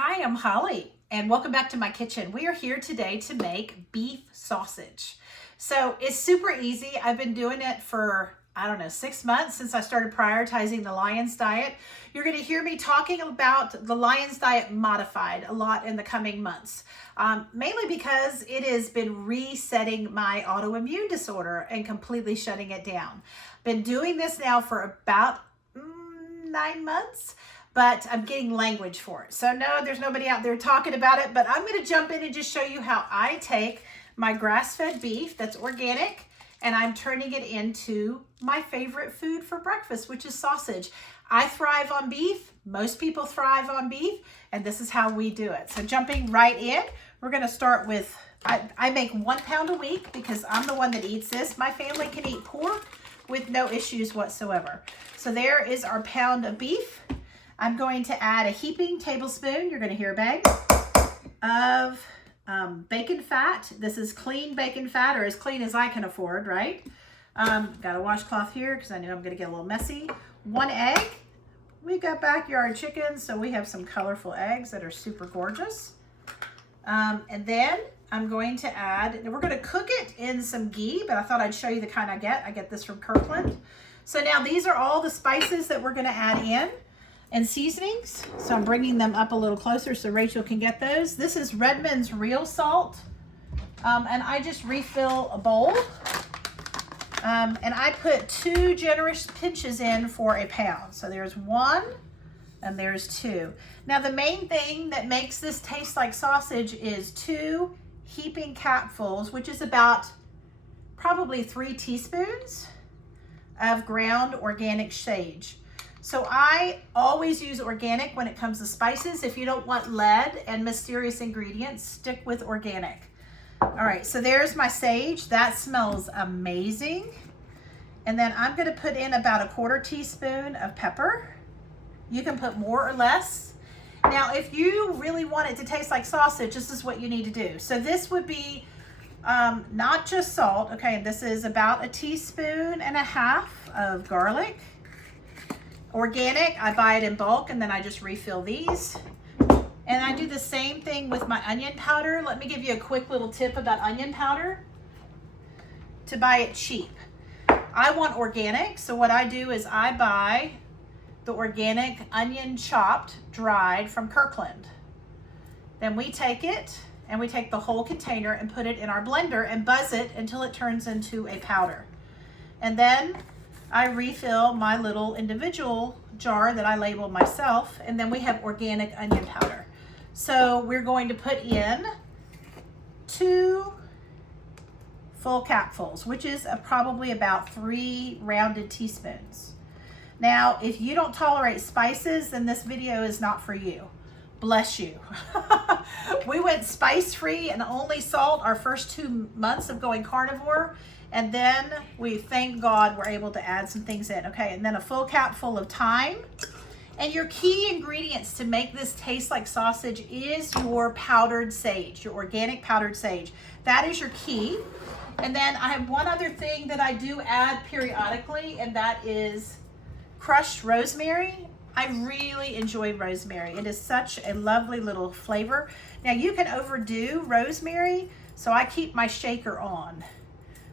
Hi, I'm Holly, and welcome back to my kitchen. We are here today to make beef sausage. So it's super easy. I've been doing it for, 6 months since I started prioritizing the Lions diet. You're going to hear me talking about the Lions diet modified a lot in the coming months, mainly because it has been resetting my autoimmune disorder and completely shutting it down. Been doing this now for about 9 months. But I'm getting language for it. So no, there's nobody out there talking about it, but I'm gonna jump in and just show you how I take my grass-fed beef that's organic and I'm turning it into my favorite food for breakfast, which is sausage. I thrive on beef, most people thrive on beef, and this is how we do it. So jumping right in, we're gonna start with, I make 1 pound a week because I'm the one that eats this. My family can eat pork with no issues whatsoever. So there is our pound of beef. I'm going to add a heaping tablespoon, you're going to hear a bang, of bacon fat. This is clean bacon fat, or as clean as I can afford, right? Got a washcloth here because I knew I'm going to get a little messy. 1 egg. We've got backyard chickens, so we have some colorful eggs that are super gorgeous. And then I'm going to add, and we're going to cook it in some ghee, but I thought I'd show you the kind I get. I get this from Kirkland. So now these are all the spices that we're going to add in. And seasonings, so I'm bringing them up a little closer so Rachel can get those. This is Redmonds real salt, and I just refill a bowl, and I put 2 generous pinches in for a pound. So there's 1 and there's 2. Now the main thing that makes this taste like sausage is 2 heaping capfuls, which is about probably 3 teaspoons of ground organic sage. So I always use organic when it comes to spices. If you don't want lead and mysterious ingredients, stick with organic. All right, so there's my sage. That smells amazing. And then I'm gonna put in about a 1/4 teaspoon of pepper. You can put more or less. Now, if you really want it to taste like sausage, this is what you need to do. So this would be not just salt. Okay, this is about 1.5 teaspoons of garlic. Organic, I buy it in bulk and then I just refill these. And I do the same thing with my onion powder. Let me give you a quick little tip about onion powder. To buy it cheap. I want organic, so what I do is I buy the organic onion chopped, dried from Kirkland. Then we take it and we take the whole container and put it in our blender and buzz it until it turns into a powder. And then I refill my little individual jar that I label myself, and then we have organic onion powder. So we're going to put in 2 full capfuls, which is probably about 3 rounded teaspoons. Now, if you don't tolerate spices, then this video is not for you. Bless you. We went spice-free and only salt our first 2 months of going carnivore. And then we, thank God, were able to add some things in. Okay, and then a full cap full of thyme. And your key ingredients to make this taste like sausage is your powdered sage, your organic powdered sage. That is your key. And then I have one other thing that I do add periodically, and that is crushed rosemary. I really enjoy rosemary. It is such a lovely little flavor. Now you can overdo rosemary, so I keep my shaker on.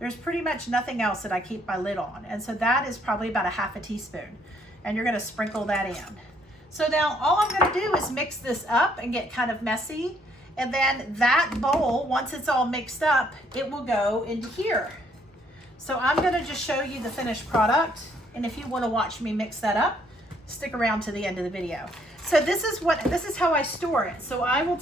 There's pretty much nothing else that I keep my lid on. And so that is probably about 1/2 teaspoon. And you're gonna sprinkle that in. So now all I'm gonna do is mix this up and get kind of messy. And then that bowl, once it's all mixed up, it will go into here. So I'm gonna just show you the finished product. And if you wanna watch me mix that up, stick around to the end of the video. So this is how I store it. So I will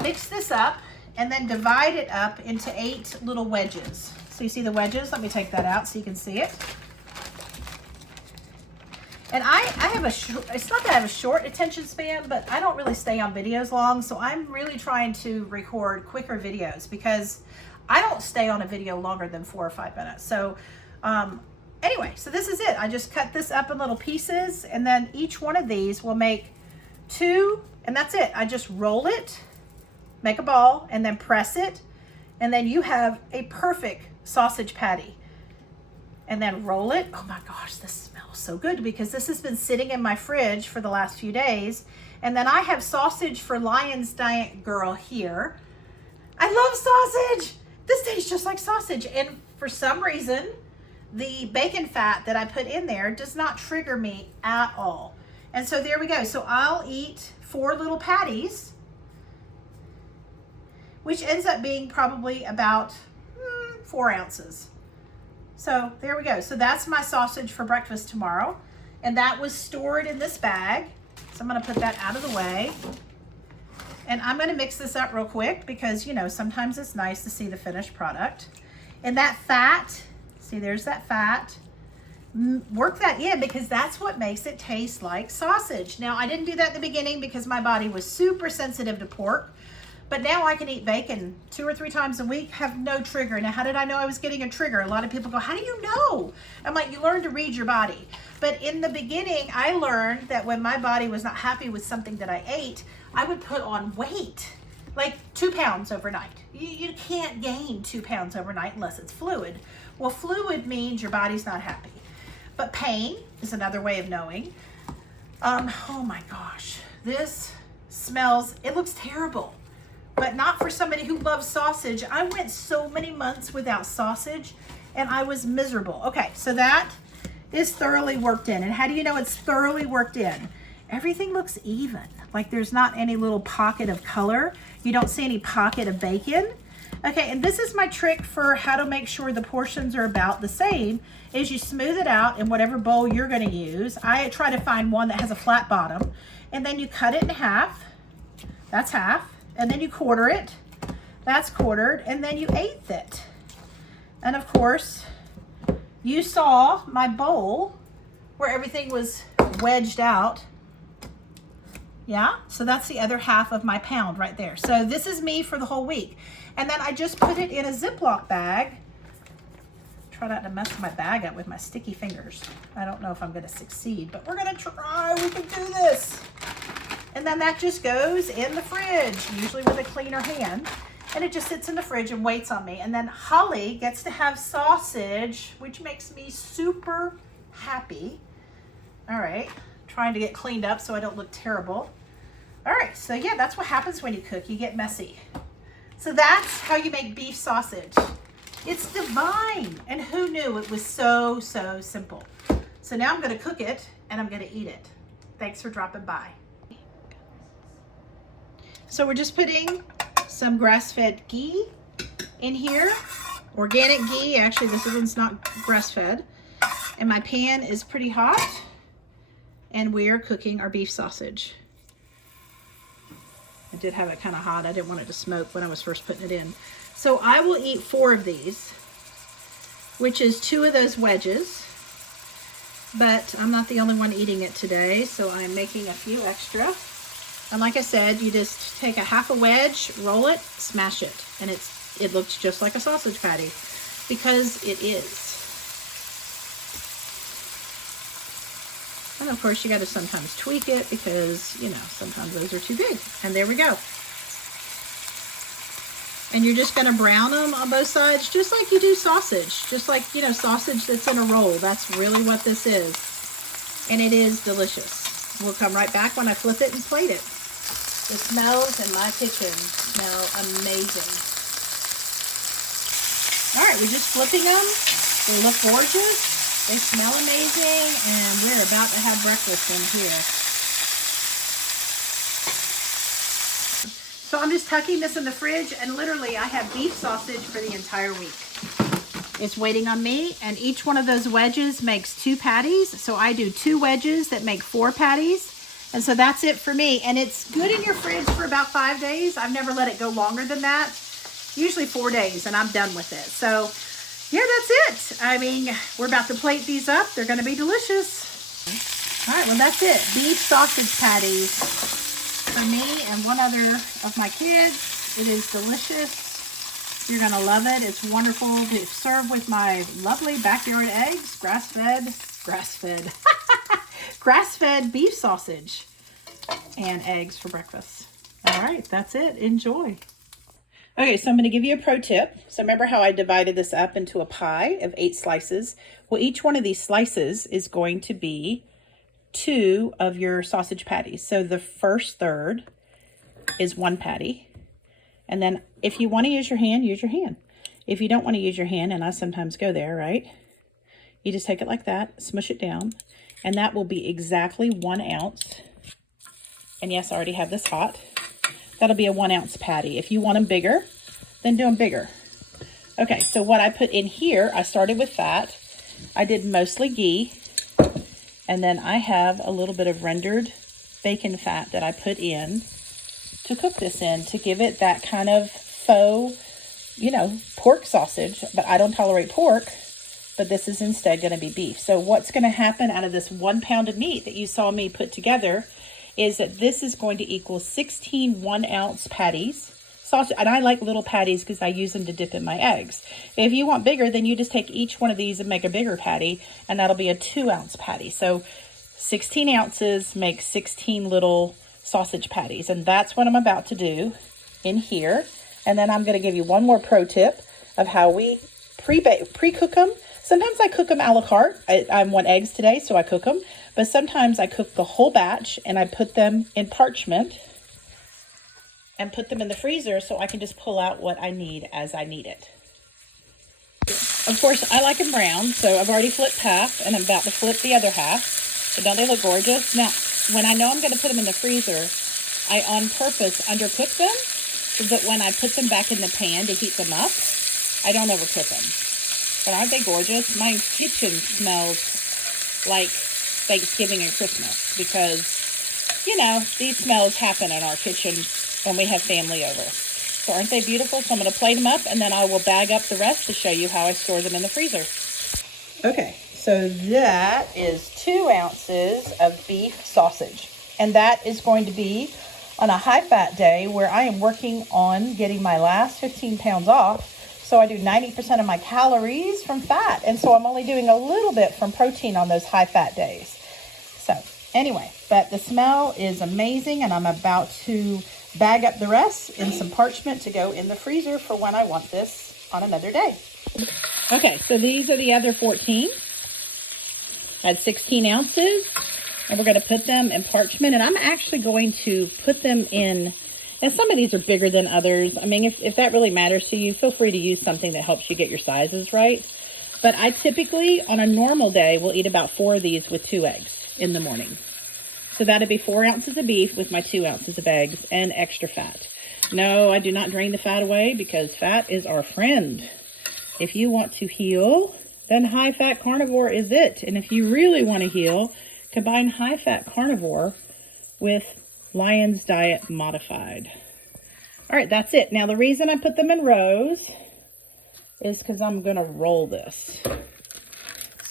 mix this up, and then divide it up into 8 little wedges. So you see the wedges? Let me take that out so you can see it. And I have it's not that I have a short attention span, but I don't really stay on videos long, so I'm really trying to record quicker videos because I don't stay on a video longer than 4 or 5 minutes. So anyway, so this is it. I just cut this up in little pieces, and then each one of these will make 2, and that's it. I just roll it, make a ball, and then press it, and then you have a perfect sausage patty. And then roll it. Oh my gosh, this smells so good because this has been sitting in my fridge for the last few days, And then I have sausage for Lion's Diet Girl here. I love sausage. This tastes just like sausage. And for some reason, the bacon fat that I put in there does not trigger me at all. And so there we go. So I'll eat 4 little patties, which ends up being probably about 4 ounces. So there we go. So that's my sausage for breakfast tomorrow. And that was stored in this bag. So I'm gonna put that out of the way. And I'm gonna mix this up real quick because, you know, sometimes it's nice to see the finished product. And that fat, see, there's that fat. Work that in because that's what makes it taste like sausage. Now, I didn't do that in the beginning because my body was super sensitive to pork, but now I can eat bacon 2 or 3 times a week, have no trigger. Now, how did I know I was getting a trigger? A lot of people go, how do you know? I'm like, you learn to read your body. But in the beginning, I learned that when my body was not happy with something that I ate, I would put on weight, like 2 pounds overnight. You can't gain 2 pounds overnight unless it's fluid. Well, fluid means your body's not happy. But pain is another way of knowing. Oh my gosh, this smells, it looks terrible, but not for somebody who loves sausage. I went so many months without sausage and I was miserable. Okay, so that is thoroughly worked in. And how do you know it's thoroughly worked in? Everything looks even, like there's not any little pocket of color. You don't see any pocket of bacon. Okay, and this is my trick for how to make sure the portions are about the same, is you smooth it out in whatever bowl you're gonna use. I try to find one that has a flat bottom, and then you cut it in half, that's half, and then you quarter it, that's quartered, and then you eighth it. And of course, you saw my bowl where everything was wedged out. Yeah, so that's the other half of my pound right there. So this is me for the whole week. And then I just put it in a Ziploc bag. Try not to mess my bag up with my sticky fingers. I don't know if I'm gonna succeed, but we're gonna try, we can do this. And then that just goes in the fridge, usually with a cleaner hand. And it just sits in the fridge and waits on me. And then Holly gets to have sausage, which makes me super happy. All right, trying to get cleaned up so I don't look terrible. All right, so yeah, that's what happens when you cook, you get messy. So that's how you make beef sausage. It's divine. And who knew it was so, so simple. So now I'm gonna cook it and I'm gonna eat it. Thanks for dropping by. So we're just putting some grass-fed ghee in here. Organic ghee, actually this one's not grass-fed. And my pan is pretty hot. And we are cooking our beef sausage. I did have it kind of hot. I didn't want it to smoke when I was first putting it in. So I will eat 4 of these, which is 2 of those wedges. But I'm not the only one eating it today, so I'm making a few extra. And like I said, you just take a half a wedge, roll it, smash it. And it looks just like a sausage patty because it is. And of course you got to sometimes tweak it because, you know, sometimes those are too big. And there we go. And you're just going to brown them on both sides, just like you do sausage. Just like, you know, sausage that's in a roll. That's really what this is. And it is delicious. We'll come right back when I flip it and plate it. The smells in my kitchen smell amazing. All right, we're just flipping them. They look gorgeous. They smell amazing, and we're about to have breakfast in here. So I'm just tucking this in the fridge, and literally I have beef sausage for the entire week. It's waiting on me, and each one of those wedges makes 2 patties. So I do 2 wedges that make 4 patties. And so that's it for me. And it's good in your fridge for about 5 days. I've never let it go longer than that. Usually 4 days, and I'm done with it. So yeah, that's it. I mean, we're about to plate these up. They're going to be delicious. All right, well, that's it. Beef sausage patties for me and one other of my kids. It is delicious. You're going to love it. It's wonderful to serve with my lovely backyard eggs, grass-fed beef sausage and eggs for breakfast. All right, that's it. Enjoy. Okay, so I'm going to give you a pro tip. So remember how I divided this up into a pie of 8 slices? Well, each one of these slices is going to be 2 of your sausage patties. So the first third is 1 patty. And then if you want to use your hand, use your hand. If you don't want to use your hand, and I sometimes go there, right? You just take it like that, smush it down, and that will be exactly 1 ounce. And yes, I already have this hot. That'll be a 1 ounce patty. If you want them bigger, then do them bigger. Okay, so what I put in here, I started with fat. I did mostly ghee. And then I have a little bit of rendered bacon fat that I put in to cook this in, to give it that kind of faux, you know, pork sausage. But I don't tolerate pork, but this is instead going to be beef. So what's going to happen out of this 1 pound of meat that you saw me put together is that this is going to equal 16 1-ounce patties. Sausage, and I like little patties because I use them to dip in my eggs. If you want bigger, then you just take each one of these and make a bigger patty, and that'll be a 2-ounce patty. So 16 ounces makes 16 little sausage patties, and that's what I'm about to do in here. And then I'm going to give you one more pro tip of how we pre-cook them. Sometimes I cook them a la carte. I want eggs today, so I cook them. But sometimes I cook the whole batch, and I put them in parchment and put them in the freezer so I can just pull out what I need as I need it. Of course, I like them brown, so I've already flipped half, and I'm about to flip the other half. So don't they look gorgeous? Now, when I know I'm going to put them in the freezer, I on purpose undercook them so that when I put them back in the pan to heat them up, I don't overcook them. But aren't they gorgeous? My kitchen smells like Thanksgiving and Christmas because, you know, these smells happen in our kitchen when we have family over. So aren't they beautiful? So I'm going to plate them up, and then I will bag up the rest to show you how I store them in the freezer. Okay, so that is 2 ounces of beef sausage. And that is going to be on a high-fat day where I am working on getting my last 15 pounds off. So I do 90% of my calories from fat. And so I'm only doing a little bit from protein on those high-fat days. So anyway, but the smell is amazing, and I'm about to bag up the rest in some parchment to go in the freezer for when I want this on another day. Okay, so these are the other 14. That's 16 ounces, and we're going to put them in parchment, and I'm actually going to put them in, and some of these are bigger than others. I mean, if that really matters to you, feel free to use something that helps you get your sizes right. But I typically, on a normal day, will eat about 4 of these with 2 eggs in the morning. So that'd be 4 ounces of beef with my 2 ounces of eggs and extra fat. No, I do not drain the fat away because fat is our friend. If you want to heal, then high-fat carnivore is it. And if you really want to heal, combine high-fat carnivore with Lion's Diet Modified. All right, that's it. Now, the reason I put them in rows is because I'm going to roll this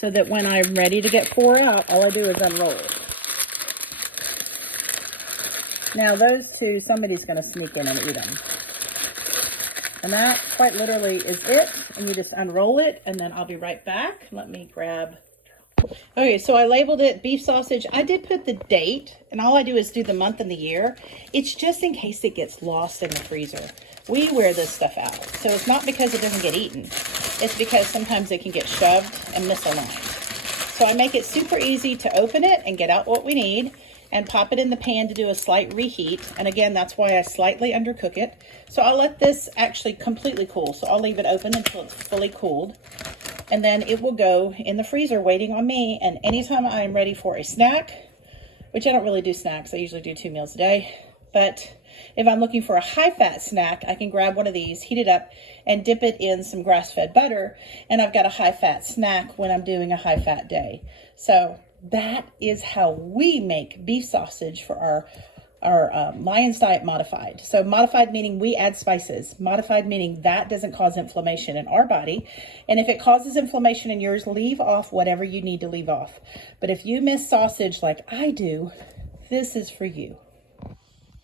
so that when I'm ready to get 4 out, all I do is unroll it. Now, those two, somebody's going to sneak in and eat them. And that, quite literally, is it. And you just unroll it, and then I'll be right back. Let me grab... Okay, so I labeled it beef sausage. I did put the date, and all I do is do the month and the year. It's just in case it gets lost in the freezer. We wear this stuff out. So it's not because it doesn't get eaten. It's because sometimes it can get shoved and misaligned. So I make it super easy to open it and get out what we need, and pop it in the pan to do a slight reheat. And again, that's why I slightly undercook it. So I'll let this actually completely cool. So I'll leave it open until it's fully cooled. And then it will go in the freezer waiting on me. And anytime I am ready for a snack, which I don't really do snacks, I usually do 2 meals a day. But if I'm looking for a high-fat snack, I can grab one of these, heat it up, and dip it in some grass-fed butter. And I've got a high-fat snack when I'm doing a high-fat day. So that is how we make beef sausage for our Lion's Diet Modified. So modified meaning we add spices. Modified meaning that doesn't cause inflammation in our body. And if it causes inflammation in yours, leave off whatever you need to leave off. But if you miss sausage like I do, this is for you.